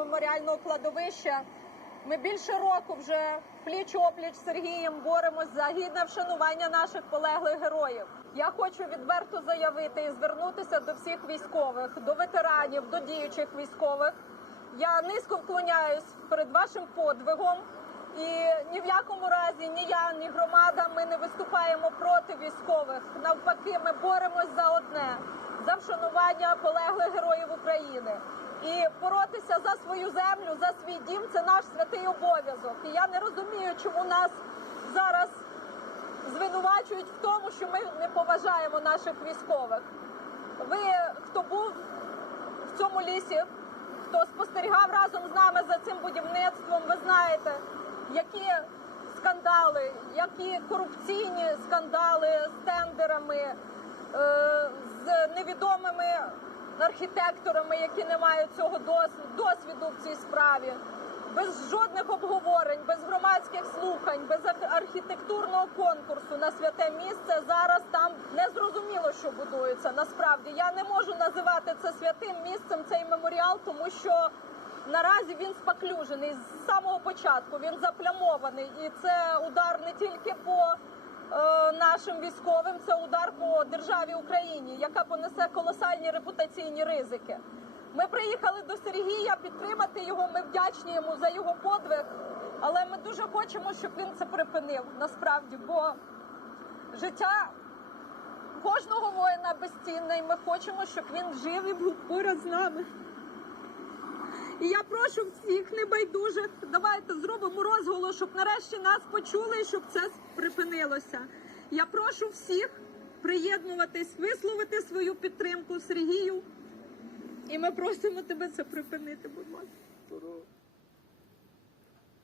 меморіального кладовища. Ми більше року вже пліч опліч з Сергієм боремось за гідне вшанування наших полеглих героїв. Я хочу відверто заявити і звернутися до всіх військових, до ветеранів, до діючих військових. Я низько вклоняюсь перед вашим подвигом. І ні в якому разі ні я, ні громада ми не виступаємо проти військових. Навпаки, ми боремось за одне за вшанування полеглих героїв України. І боротися за свою землю, за свій дім це наш святий обов'язок. І я не розумію, чому нас зараз звинувачують в тому, що ми не поважаємо наших військових. Ви, хто був в цьому лісі, хто спостерігав разом з нами за цим будівництвом, ви знаєте, які скандали, які корупційні скандали з тендерами, архітекторами, які не мають цього досвіду в цій справі. Без жодних обговорень, без громадських слухань, без архітектурного конкурсу на святе місце зараз там не зрозуміло, що будується. Насправді я не можу називати це святим місцем цей меморіал, тому що наразі він спаклюжений з самого початку. Він заплямований, і це удар не тільки по нашим військовим, це удар по державі Україні, яка понесе колосальні репутаційні ризики. Ми приїхали до Сергія підтримати його. Ми вдячні йому за його подвиг, але ми дуже хочемо, щоб він це припинив насправді, бо життя кожного воїна безцінне, і ми хочемо, щоб він жив і був поряд з нами. І я прошу всіх небайдужих, давайте зробимо розголос, щоб нарешті нас почули щоб це припинилося. Я прошу всіх приєднуватись, висловити свою підтримку Сергію. І ми просимо тебе це припинити, будь ласка.